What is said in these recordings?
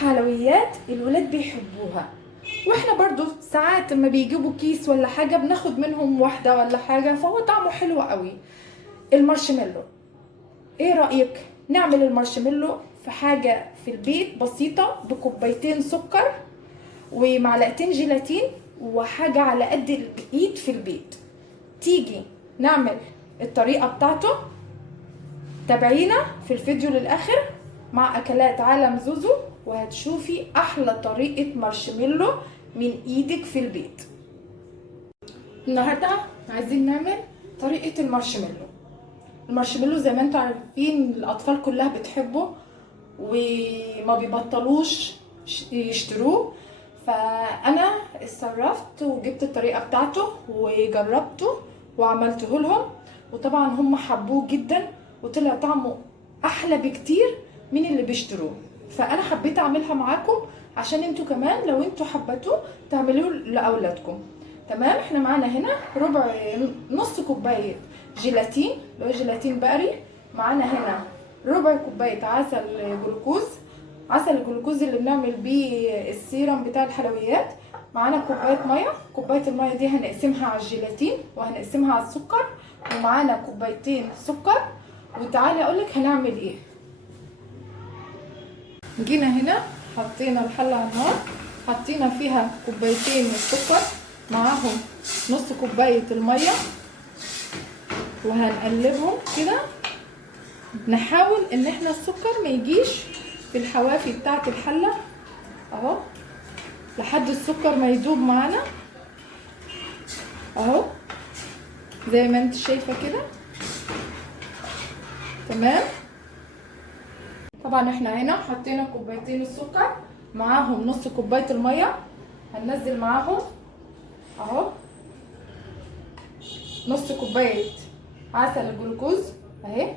حلويات الولاد بيحبوها، واحنا برضو ساعات لما بيجيبوا كيس ولا حاجة بناخد منهم واحدة ولا حاجة، فهو طعمه حلو قوي. المارشميلو، ايه رأيك نعمل المارشميلو في حاجة في البيت بسيطة بكوبايتين سكر ومعلقتين جيلاتين وحاجة على قد الايد في البيت؟ تيجي نعمل الطريقة بتاعته؟ تابعينا في الفيديو للاخر مع اكلات عالم زوزو، وهتشوفي احلى طريقة مارشميلو من ايدك في البيت. النهاردة عايزين نعمل طريقة المارشميلو. المارشميلو زي ما انتم عارفين الاطفال كلها بتحبه وما بيبطلوش يشتروه، فانا اتصرفت وجبت الطريقة بتاعته وجربته وعملته لهم، وطبعا هم حبوه جدا وطلع طعمه احلى بكتير من اللي بيشتروه. فانا حبيت اعملها معاكم عشان انتوا كمان لو انتوا حبيتوه تعملوه لاولادكم. تمام، احنا معانا هنا نص كوبايه جيلاتين اللي هو جيلاتين بقري، معانا هنا ربع كوبايه عسل جلوكوز، عسل الجلوكوز اللي بنعمل بيه السيرم بتاع الحلويات، معانا كوبايه ميه. كوبايه الميه دي هنقسمها على الجيلاتين وهنقسمها على السكر، ومعانا كوبايتين سكر. وتعالي اقولك هنعمل ايه. جينا هنا حطينا الحله على النار، حطينا فيها كوبايتين السكر معاهم نص كوبايه الميه، وهنقلبهم كده. نحاول ان احنا السكر ما يجيش في الحوافي بتاعه الحله اهو، لحد السكر ما يدوب معانا اهو زي ما انت شايفه كده. تمام، طبعا احنا هنا حطينا كوبايتين السكر معاهم نص كوبايه الميه، هننزل معاهم اهو نص كوبايه عسل الجلوكوز اهي.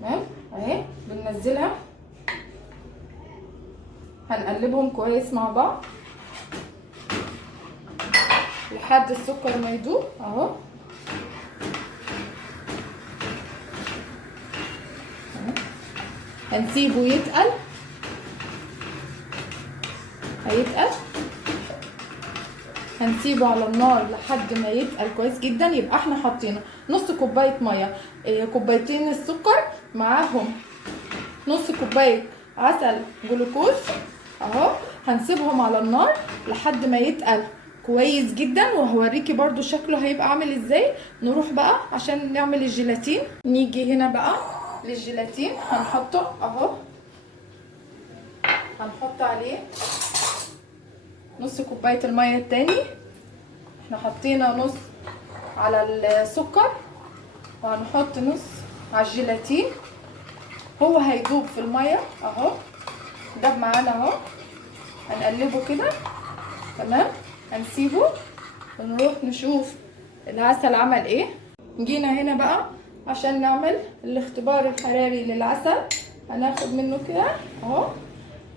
تمام اهي بننزلها، هنقلبهم كويس مع بعض لحد السكر ما يدوب اهو. هنسيبه يتقل، هيتقل، هنسيبه على النار لحد ما يتقل كويس جدا. يبقى احنا حطينا نص كوبايه ميه، كوبايتين السكر معاهم نص كوبايه عسل جلوكوز اهو. هنسيبهم على النار لحد ما يتقل كويس جدا، وهوريكي برضو شكله هيبقى عامل ازاي. نروح بقى عشان نعمل الجيلاتين. نيجي هنا بقى للجيلاتين، هنحطه اهو، هنحط عليه نص كوبايه الميه التاني. احنا حطينا نص على السكر وهنحط نص على الجيلاتين، هو هيدوب في الميه اهو، داب معانا اهو. هنقلبه كده تمام، هنسيبه ونروح نشوف العسل عمل ايه. جينا هنا بقى عشان نعمل الاختبار الحراري للعسل. هناخد منه كده اهو،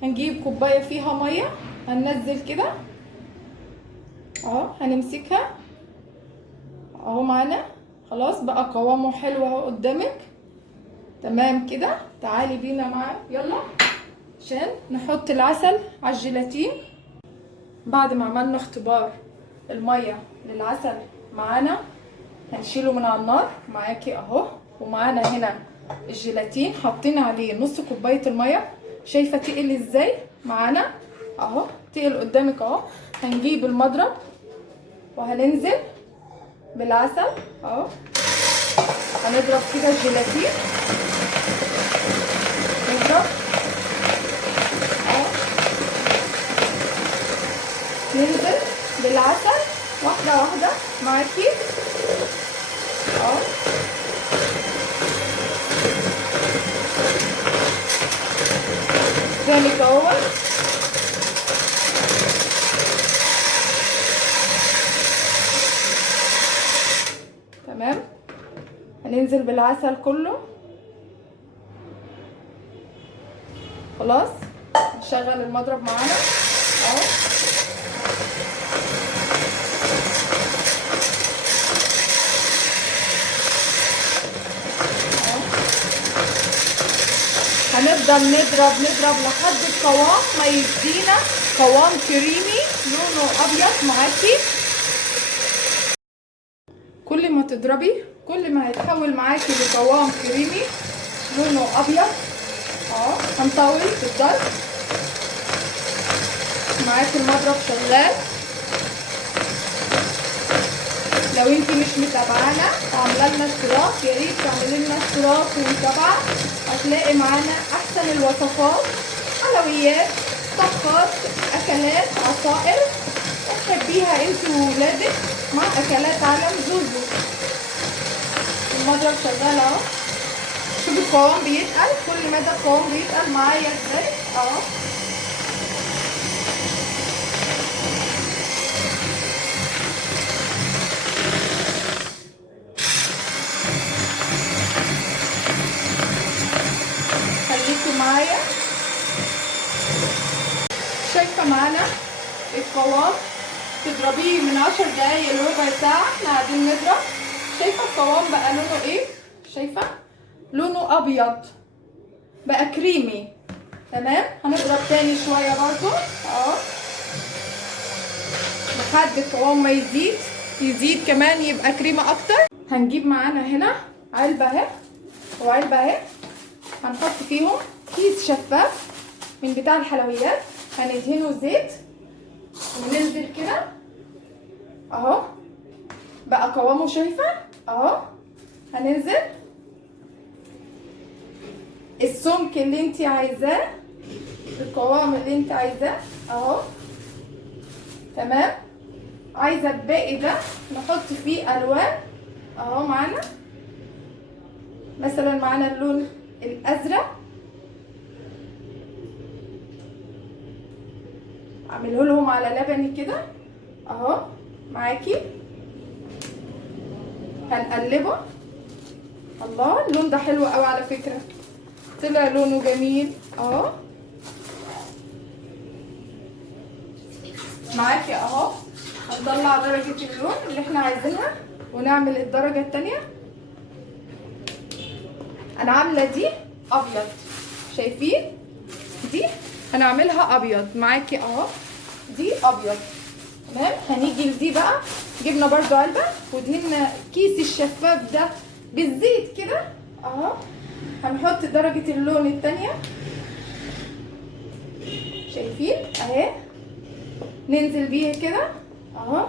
هنجيب كوبايه فيها ميه، هننزل كده اهو، هنمسكها اهو معانا خلاص بقى قوامه حلو اهو قدامك. تمام كده، تعالي بينا معايا يلا عشان نحط العسل على الجيلاتين. بعد ما عملنا اختبار الميه للعسل معانا، هنشيله من على النار معاكي اهو. ومعانا هنا الجيلاتين حطينا عليه نص كوبايه الميه، شايفه تقل ازاي معانا اهو، تقل قدامك اهو. هنجيب المضرب وهننزل بالعسل اهو، هنضرب كده الجيلاتين، نضرب اهو، ننزل بالعسل واحده واحده معاكي اهو. قدامك اهو. تمام، هننزل بالعسل كله خلاص. نشغل المضرب معانا اهو، هنفضل نضرب نضرب لحد القوام ما يدينا قوام كريمي لونه ابيض معاكي. كل ما تضربي كل ما هيتحول معاكي لقوام كريمي لونه ابيض. هنطول في الضرب معاكي، المضرب شغال. لو انت مش متابعانا وعامله لنا اشتراك يا ريت تعملي لنا اشتراك ومتابعه، هتلاقي معانا احسن الوصفات، حلويات، طبخات، اكلات، عصائر تحبيها انت وولادك مع اكلات عالم زوزو. المضرب شغال اهو. شوفوا القوام بيتقل، كل مدى القوام بيتقل معايا ازاي اهو. خليكوا معايا. شايفه معانا القوام، تضربيه من 10 دقايق لربع ساعه. احنا قاعدين نضرب. شايفه القوام بقى لونه ايه؟ شايفه لونه ابيض بقى كريمي. تمام. هنضرب تاني شويه برضو اهو لحد القوام ما يزيد كمان يبقى كريمه اكتر. هنجيب معانا هنا علبه اهي وعلبه اهي، هنحط فيهم كيس شفاف من بتاع الحلويات، هندهنه زيت وننزل كده اهو بقى قوامه. شايفه اهو. هننزل السمك اللي انت عايزاه، القوام اللي انت عايزاه اهو. تمام. عايزه الباقي ده نحط فيه الوان اهو. معانا مثلا معانا اللون الازرق، اعمله لهم على لبني كده اهو معاكي. هنقلبه. الله، اللون ده حلو قوي على فكره، طلع لونه جميل اهو معاكي اهو. هنطلع درجه اللون اللي احنا عايزينها ونعمل الدرجه التانيه. انا عامله دي ابيض، شايفين؟ دي هنعملها ابيض معاكي اهو، دي ابيض. تمام. هنيجي لدي بقى، جبنا برضو علبه ودهنا كيس الشفاف ده بالزيت كده اهو. هنحط درجه اللون التانيه، شايفين اهي. ننزل بيها كده اهو.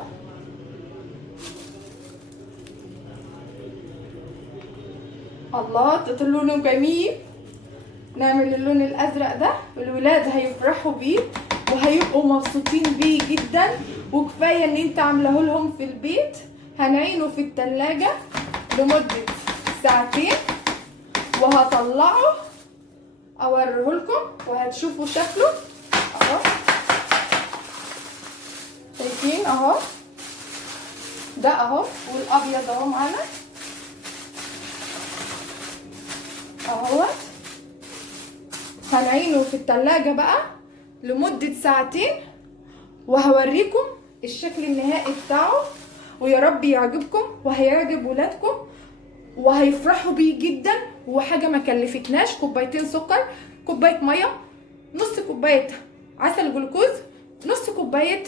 الله، ده لونه جميل. نعمل اللون الازرق ده، الولاد هيفرحوا بيه وهيبقوا مبسوطين بيه جدا. وكفايه ان انت عاملاه لهم في البيت. هنعينه في التلاجة لمده ساعتين وهطلعه اوريه لكم وهتشوفوا شكله اهو. شايفين اهو، ده اهو والابيض اهو معانا اهوت. هنعينه في التلاجة بقى لمدة ساعتين وهوريكم الشكل النهائي بتاعه، ويا رب يعجبكم وهيعجب ولادكم وهيفرحوا بيه جدا. وحاجة ما كلفتناش، كوبايتين سكر، كوباية مية، نص كوباية عسل جلوكوز، نص كوباية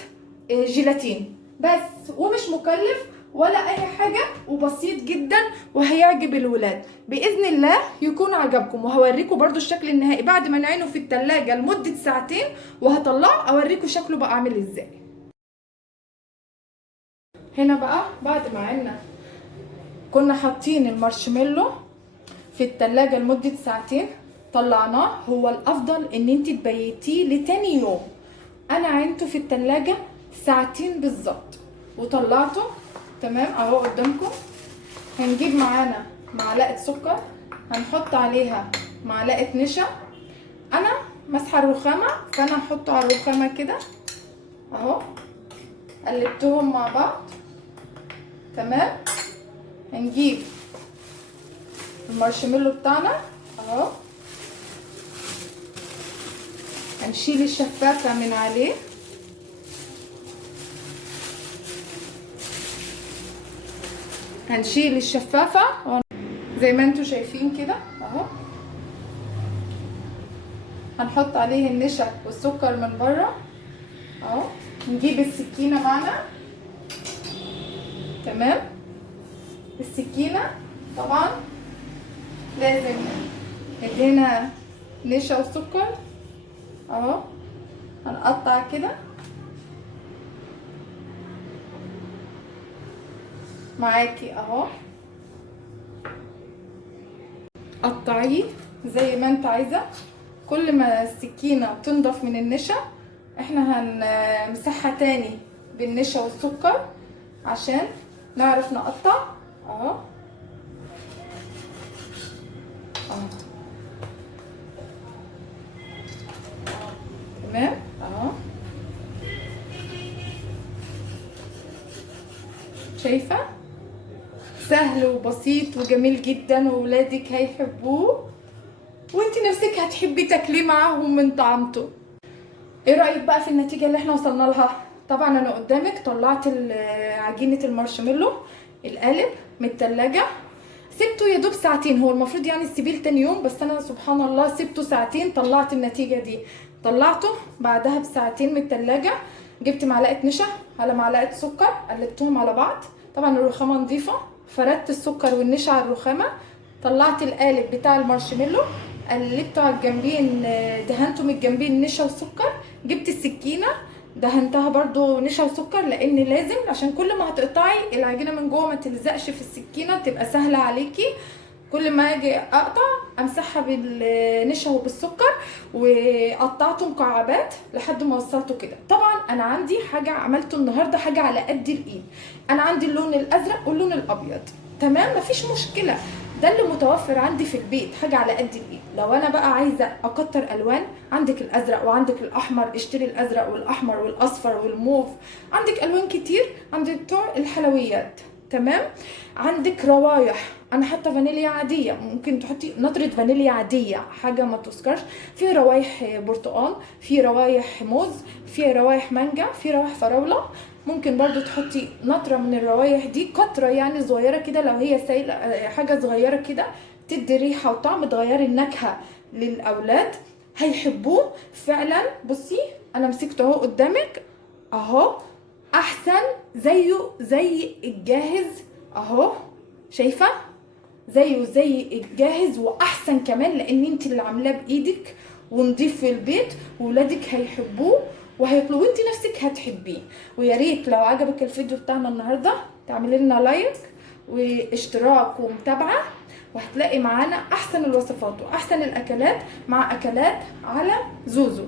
جيلاتين بس، ومش مكلف ولا اي حاجة وبسيط جدا وهيعجب الولاد باذن الله. يكون عجبكم وهوريكم برضو الشكل النهائي بعد ما نعينه في التلاجة لمدة ساعتين وهطلعه اوريكم شكله بقى عامل ازاي. هنا بقى بعد ما عنا كنا حاطين المارشميلو في التلاجة لمدة ساعتين، طلعناه. هو الافضل ان انت تبيتيه لتاني يوم. انا عينته في التلاجة ساعتين بالظبط وطلعته. تمام اهو قدامكم. هنجيب معانا معلقه سكر، هنحط عليها معلقه نشا. انا مسحه الرخامه فانا هحطه على الرخامه كده اهو. قلبتهم مع بعض. تمام. هنجيب المارشميلو بتاعنا اهو، هنشيل الشفافه من عليه. هنشيل الشفافه زي ما انتوا شايفين كده اهو. هنحط عليه النشا والسكر من بره اهو. نجيب السكينه معنا. تمام. السكينه طبعا لازم ادينا نشا وسكر اهو. هنقطع كده معاكي اهو، قطعيه زي ما انت عايزه. كل ما السكينه تنضف من النشا احنا هنمسحها تاني بالنشا والسكر عشان نعرف نقطع اهو. تمام اهو. شايفه سهل وبسيط وجميل جدا، وولادك هيحبوه وانتي نفسك هتحبي تاكليه معاهم من طعمته. ايه رايك بقى في النتيجه اللي احنا وصلنا لها؟ طبعا انا قدامك طلعت عجينه المارشميلو القالب من التلاجة، سبته يا دوب ساعتين. هو المفروض يعني تسيبيه تاني يوم، بس انا سبحان الله سبته ساعتين طلعت النتيجه دي. طلعته بعدها بساعتين من التلاجة، جبت معلقه نشا على معلقه سكر قلبتهم على بعض. طبعا الرخامه نظيفه، فردت السكر والنشا على الرخامه. طلعت القالب بتاع المارشميلو قلبته على الجنبين، دهنته من الجنبين نشا وسكر. جبت السكينه دهنتها برضو نشا وسكر، لان لازم عشان كل ما هتقطعي العجينه من جوه ما تلزقش في السكينه، تبقى سهله عليكي. كل ما اجي اقطع امسحها بالنشا وبالسكر، وقطعته مكعبات لحد ما وصلته كده. طبعا انا عندي حاجه عملته النهارده، حاجه على قد الايد. انا عندي اللون الازرق واللون الابيض، تمام مفيش مشكله، ده اللي متوفر عندي في البيت، حاجه على قد الايد. لو انا بقى عايزه اكتر الوان، عندك الازرق وعندك الاحمر، اشتري الازرق والاحمر والاصفر والموف، عندك الوان كتير. عندك بتوع الحلويات، تمام. عندك روايح، انا حاطه فانيليا عاديه، ممكن تحطي نطره فانيليا عاديه، حاجه ما تذكرش. في روايح برتقال، في روايح موز، في روايح مانجا، في روايح فراوله. ممكن برضو تحطي نطره من الروايح دي، قطره يعني صغيره كده، لو هي سايله حاجه صغيره كده تدي ريحه وطعم، تغيري النكهه للاولاد هيحبوه فعلا. بصي انا مسكته اهو قدامك اهو، احسن زيه زي الجاهز اهو. شايفه زيه زي الجاهز واحسن كمان، لان انت اللي عاملاه بايدك ونضيف في البيت، وولادك هيحبوه وهيطلبوا، انت نفسك هتحبيه. ويا ريت لو عجبك الفيديو بتاعنا النهارده تعملي لنا لايك واشتراك ومتابعه، وهتلاقي معانا احسن الوصفات واحسن الاكلات مع اكلات على زوزو.